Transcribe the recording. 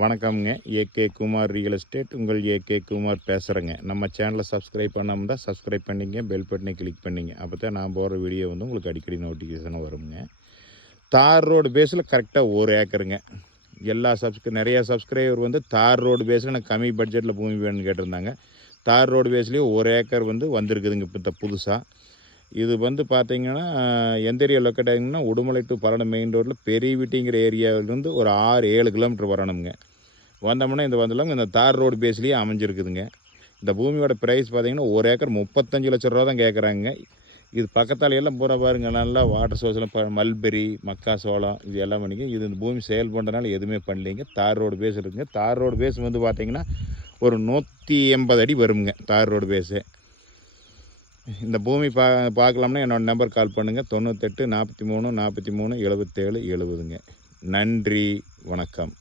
வணக்கம்ங்க. AK Kumar real estate. உங்கள் AK Kumar பேசுகிறேங்க. நம்ம சேனலை சப்ஸ்கிரைப் பண்ணாமல் தான் சப்ஸ்கிரைப் பண்ணிங்க, பெல் பட்டனை கிளிக் பண்ணிங்க. அப்போ தான் நான் போகிற வீடியோ வந்து உங்களுக்கு அடிக்கடி நோட்டிஃபிகேஷன் வருங்க. தார் ரோடு பேஸில் கரெக்டாக 1 ஏக்கருங்க. நிறையா சப்ஸ்கிரைபர் வந்து தார் ரோடு பேஸில் எனக்கு கம்மி பட்ஜெட்டில் பூமி வேணும்னு கேட்டிருந்தாங்க. தார் ரோடு பேஸ்லேயே 1 ஏக்கர் வந்து வந்திருக்குதுங்க இப்போ புதுசாக. இது வந்து பார்த்திங்கன்னா எந்த ஏரியா லொக்கேட் ஆகிங்கன்னா உடுமலை டு பல்லடம் மெயின் ரோட்டில் பெரியவிட்டிங்கிற ஏரியாவிலேருந்து ஒரு 6-7 கிலோமீட்டர் வரணுங்க. வந்தோம்னா இந்த வந்துடலாம். இந்த தார் ரோடு பேஸ்லேயே அமைஞ்சிருக்குதுங்க. இந்த பூமியோட ப்ரைஸ் பார்த்திங்கன்னா 1 ஏக்கர் 35 லட்ச ரூபா தான் கேட்குறாங்க. இது பக்கத்தால் எல்லாம் பூரா பாருங்க, நல்லா வாட்டர் சோர்ஸ்லாம் மல்பெரி, மக்காசோளம் இது எல்லாம் பண்ணிங்க. இது இந்த பூமி சேல் பண்ணுறதுனால எதுவுமே பண்ணலைங்க. தார் ரோடு பேஸ் இருக்குங்க. தார் ரோடு பேஸ் வந்து பார்த்திங்கன்னா ஒரு 180 அடி வருங்க தார் ரோடு பேஸு. இந்த பூமி பார்க்கலாம்னா என்னோடய நம்பர் கால் பண்ணுங்கள். 98 43 43 77 70ங்க. நன்றி, வணக்கம்.